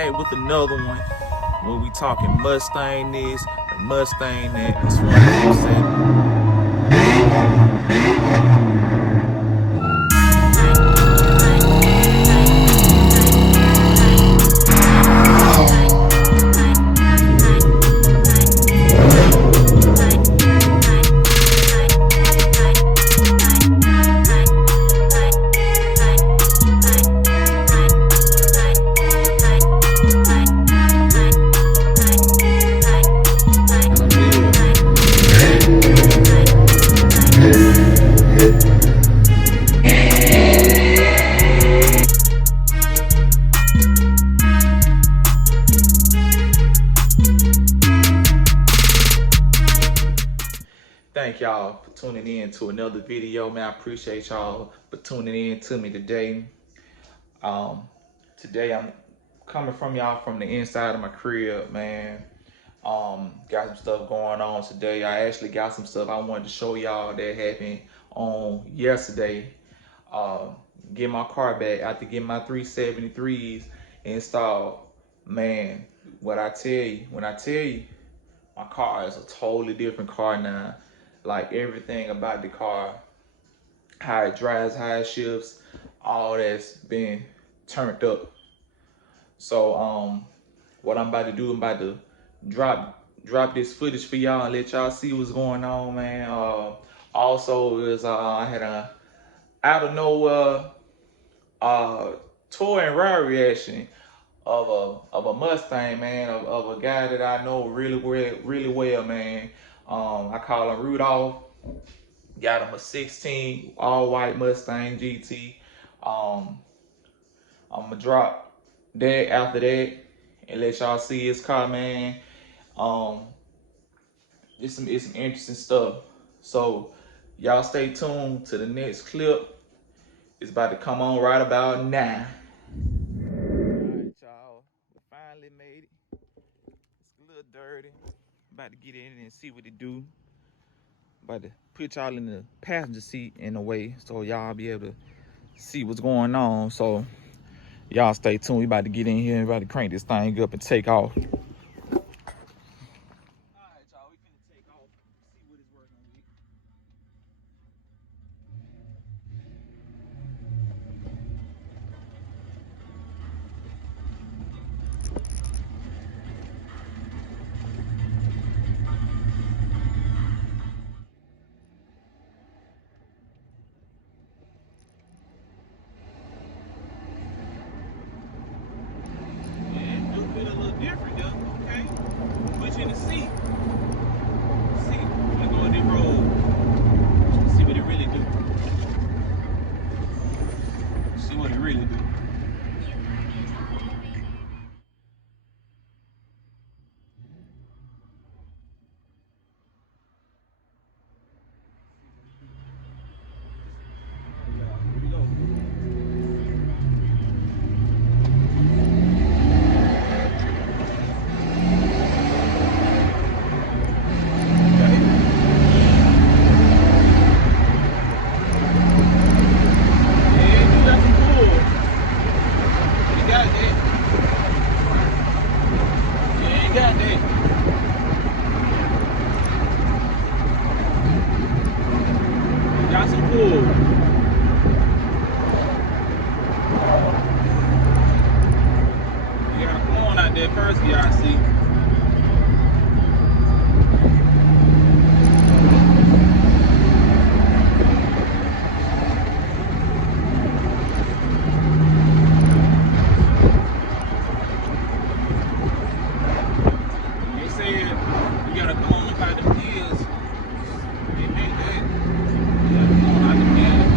With another one when we talking Mustang this and Mustang that 24/7. Thank y'all for tuning in to another video, man. I appreciate y'all for tuning in to me today. Today I'm coming from y'all from the inside of my crib, man. Got some stuff going on today. I actually got some stuff I wanted to show y'all that happened on yesterday. Get my car back after getting my 373s installed. Man, when I tell you, my car is a totally different car now. Like everything about the car, how it drives, how it shifts, all that's been turned up. So what I'm about to do, I'm about to drop this footage for y'all and let y'all see what's going on, man. Also is I had a out of nowhere tour and ride reaction of a Mustang, man, of a guy that I know really well, man. I call him Rudolph. Got him a 16 all white Mustang GT. I'm gonna drop that after that and let y'all see his car, man. It's some interesting stuff. So y'all stay tuned to the next clip. It's about to come on right about now. Alright, y'all. We finally made it. It's a little dirty. About to get in and see what it do. About to put y'all in the passenger seat in a way so y'all be able to see what's going on. So y'all stay tuned. We about to get in here and about to crank this thing up and take off. Alright, y'all, we finna take off. See what it's working with. Different though, okay? Put you in the seat. See, we're going to road. See what it really do. See what it really do. Here we go. Got some pull. You gotta come on out there first, y'all see. They said you gotta come on up out them hills. They make that. You gotta come on out them hills.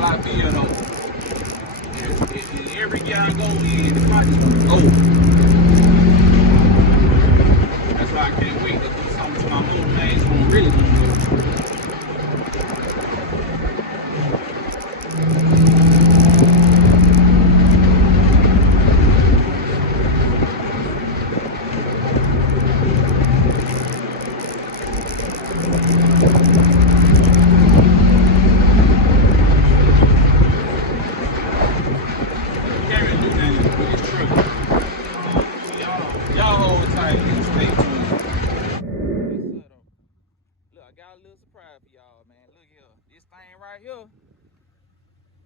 how I feel though. If every gear I go in, the car just gonna go. That's why I can't wait to do something to my motor, man. It's gonna really go.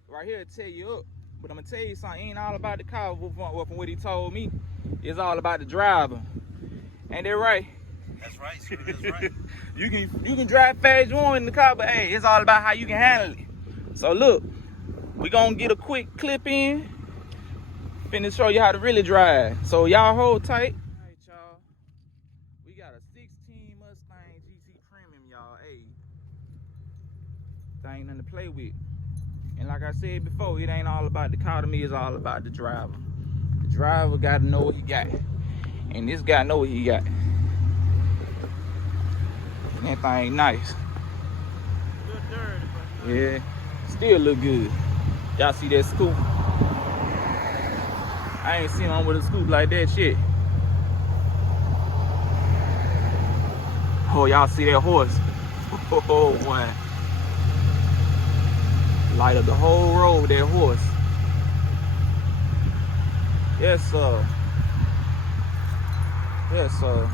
Right here to tell you up, but I'm gonna tell you something. Ain't all about the car. From what he told me, it's all about the driver. Ain't that right? That's right, sir. That's right. you can drive fast you want in the car, but hey, it's all about how you can handle it. So look, we gonna get a quick clip in. Finna show you how to really drive. So y'all hold tight. All right, y'all. We got a 16 Mustang GT Premium, y'all. Hey, that ain't nothing to play with. And like I said before, it ain't all about the car to me, it's all about the driver. The driver gotta know what he got. And this guy know what he got. And that thing nice. A little dirty, but yeah, still look good. Y'all see that scoop? I ain't seen one with a scoop like that shit. Oh, y'all see that horse? Oh, boy. Light up the whole road with that horse. Yes, sir. Yes, sir.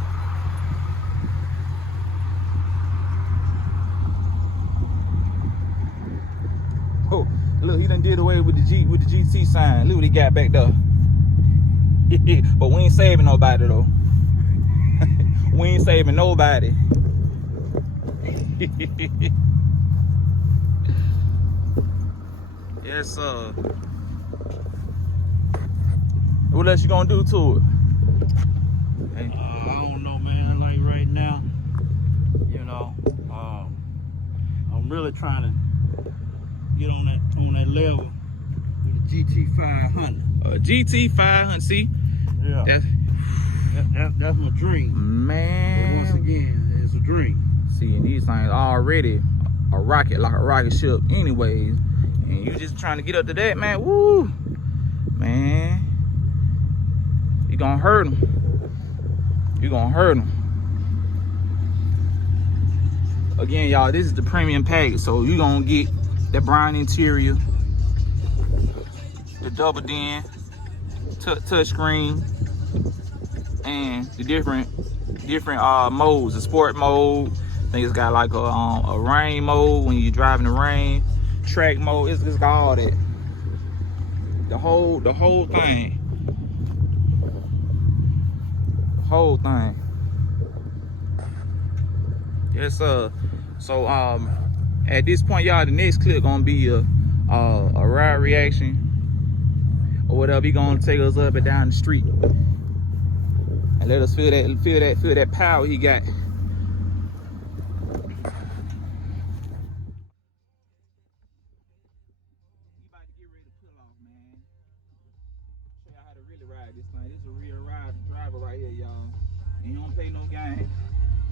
Oh, look, he done did away with the GT sign. Look what he got back there. But we ain't saving nobody though. We ain't saving nobody. Yes, sir. What else you gonna do to it? Hey. I don't know, man. Like right now, you know, I'm really trying to get on that level with the GT500. GT500, see? Yeah. That's my dream. Man. But once again, it's a dream. See, and these things already a rocket, like a rocket ship anyways. And you just trying to get up to that, man. Woo! Man. You gonna hurt them. You gonna hurt them. Again, y'all, this is the premium package. So you gonna get the brown interior, the double den, touch screen, and the different modes. The sport mode. I think it's got like a rain mode when you're driving the rain. Track mode. It's got all that. The whole thing. The whole thing. Yes, sir. So at this point, y'all, the next clip gonna be a ride reaction or whatever. He gonna take us up and down the street and let us feel that power he got.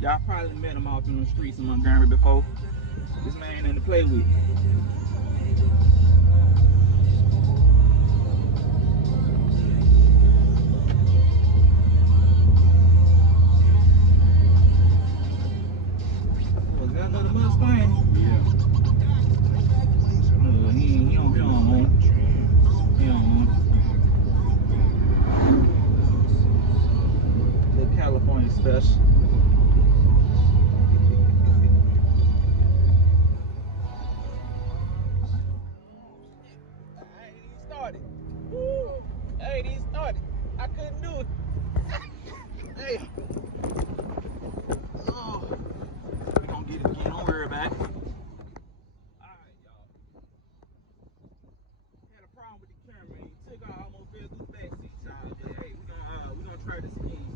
Y'all probably met him out in the streets in Montgomery before. This man ain't to play with. Oh, is that another Mustang? Yeah. He don't be on home. He on home. Little California special. Hey, these started. I couldn't do it. Hey. Oh. We're gonna get it again. Don't worry about it. Alright, y'all. Had a problem with the camera. He took out almost fell through the back seat, y'all. But hey, we're gonna try this again.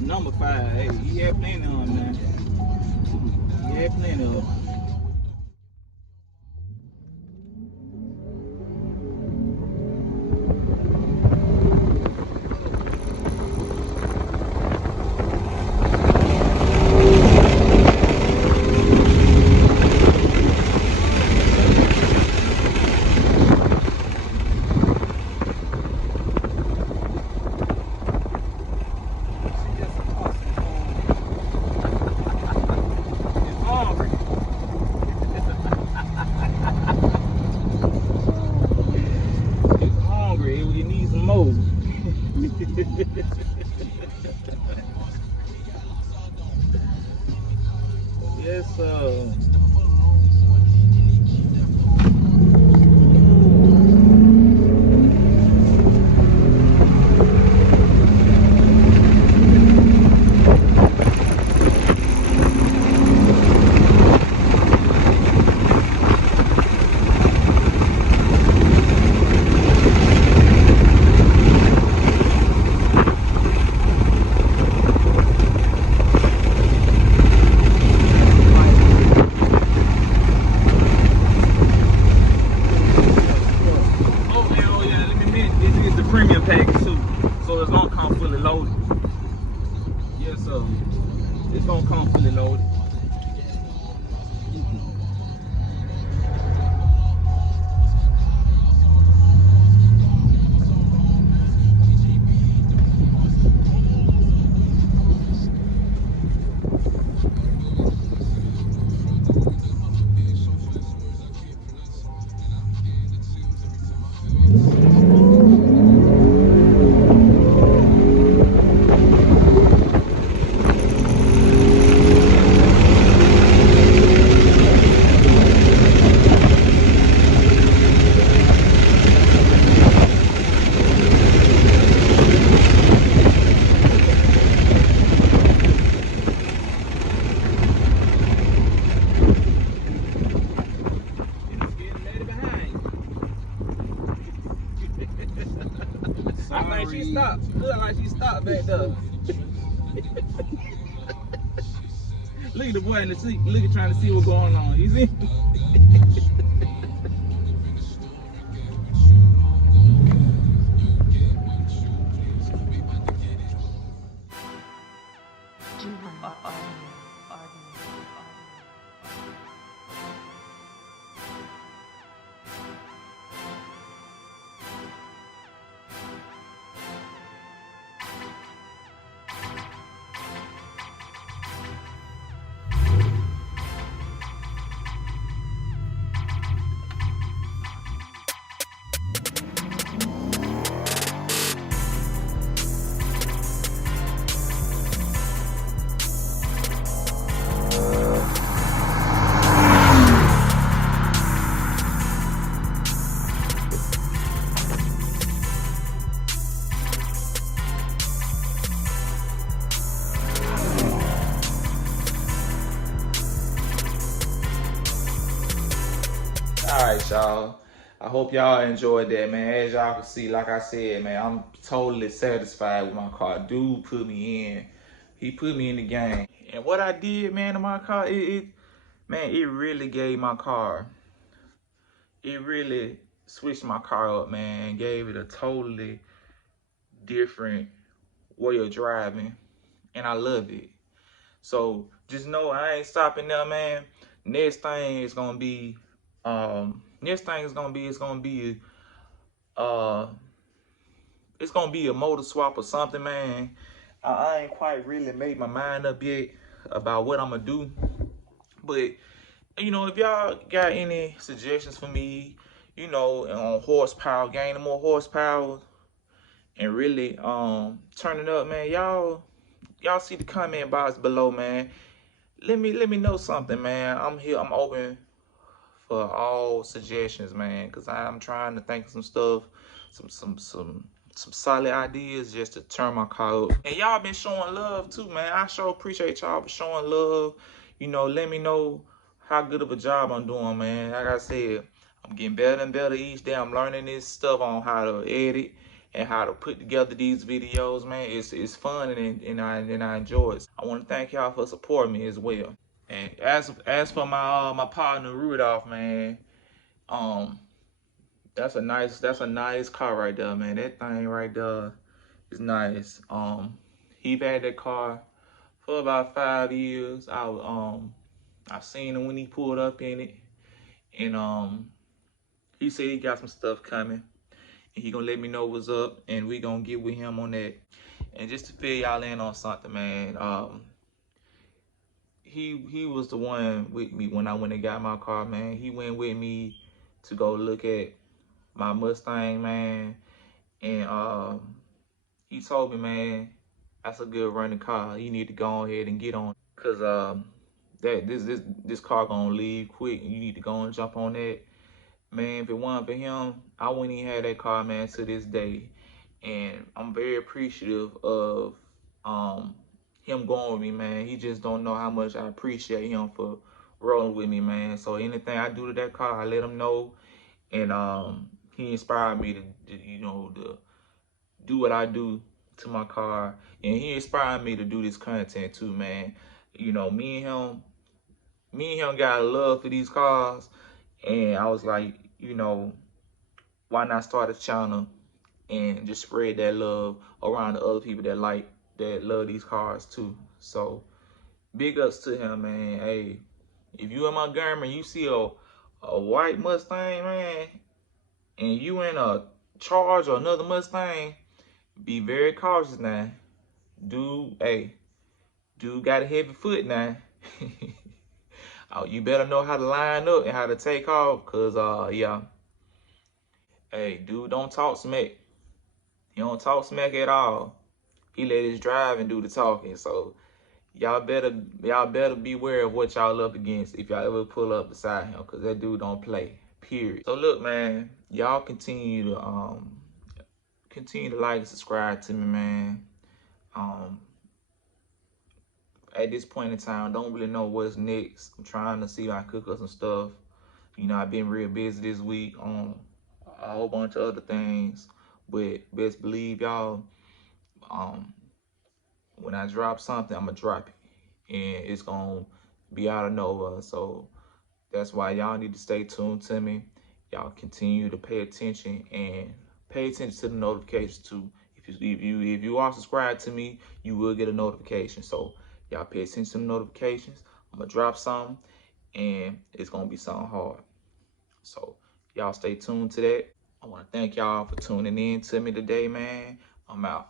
Number five. Hey, he had plenty of them, man. He had plenty of them. Yes, sir. Premium package too, so it's gonna come fully loaded. Yes, sir. It's gonna come fully loaded. I think she stopped. Look like she stopped back there. Look at the boy in the seat. Look at trying to see what's going on. You see? Alright, y'all. I hope y'all enjoyed that, man. As y'all can see, like I said, man, I'm totally satisfied with my car. Dude put me in. He put me in the game. And what I did, man, to my car, man, it really gave my car. It really switched my car up, man. Gave it a totally different way of driving. And I love it. So just know I ain't stopping there, man. Next thing is gonna be uh it's gonna be a motor swap or something, man. I ain't quite really made my mind up yet about what I'm gonna do. But you know, if y'all got any suggestions for me, you know, on horsepower, gaining more horsepower and really turn it up, man, y'all see the comment box below, man. Let me know something, man. I'm here, I'm open for all suggestions, man, because I'm trying to think of some stuff, some solid ideas just to turn my car up. And y'all been showing love too, man. I sure appreciate y'all for showing love. You know, let me know how good of a job I'm doing, man. Like I said, I'm getting better and better each day. I'm learning this stuff on how to edit and how to put together these videos, man. It's fun and I enjoy it. I want to thank y'all for supporting me as well. And as for my partner Rudolph, man, um, that's a nice car right there, man. That thing right there is nice. He had that car for about 5 years. I seen him when he pulled up in it, and he said he got some stuff coming, and he gonna let me know what's up, and we gonna get with him on that. And just to fill y'all in on something, man, he was the one with me when I went and got my car, man. He went with me to go look at my Mustang, man, and he told me, man, that's a good running car. You need to go ahead and get on, cause that this car gonna leave quick. You need to go and jump on that. Man, if it wasn't for him, I wouldn't even have that car, man, to this day. And I'm very appreciative of um him going with me, man. He just don't know how much I appreciate him for rolling with me, man. So anything I do to that car, I let him know, and he inspired me to do what I do to my car, and he inspired me to do this content too, man. You know, me and him got a love for these cars, and I was like, why not start a channel and just spread that love around to other people that love these cars too. So big ups to him, man. Hey, if you in Montgomery, you see a white Mustang, man, and you in a Charge or another Mustang, be very cautious now. Dude got a heavy foot now. Oh, you better know how to line up and how to take off, cause yeah. Hey, dude don't talk smack. He don't talk smack at all. He let his driving do the talking. So y'all better beware of what y'all up against if y'all ever pull up beside him, cause that dude don't play. Period. So look, man, y'all continue to like and subscribe to me, man. Um, at this point in time, don't really know what's next. I'm trying to see if I can cook up some stuff. I've been real busy this week on a whole bunch of other things, but best believe y'all, um, when I drop something, I'm gonna drop it, and it's gonna be out of nowhere. So that's why y'all need to stay tuned to me. Y'all continue to pay attention and pay attention to the notifications too. If you are subscribed to me, you will get a notification. So y'all pay attention to the notifications. I'm gonna drop something, and it's gonna be something hard. So y'all stay tuned to that. I want to thank y'all for tuning in to me today, man. I'm out.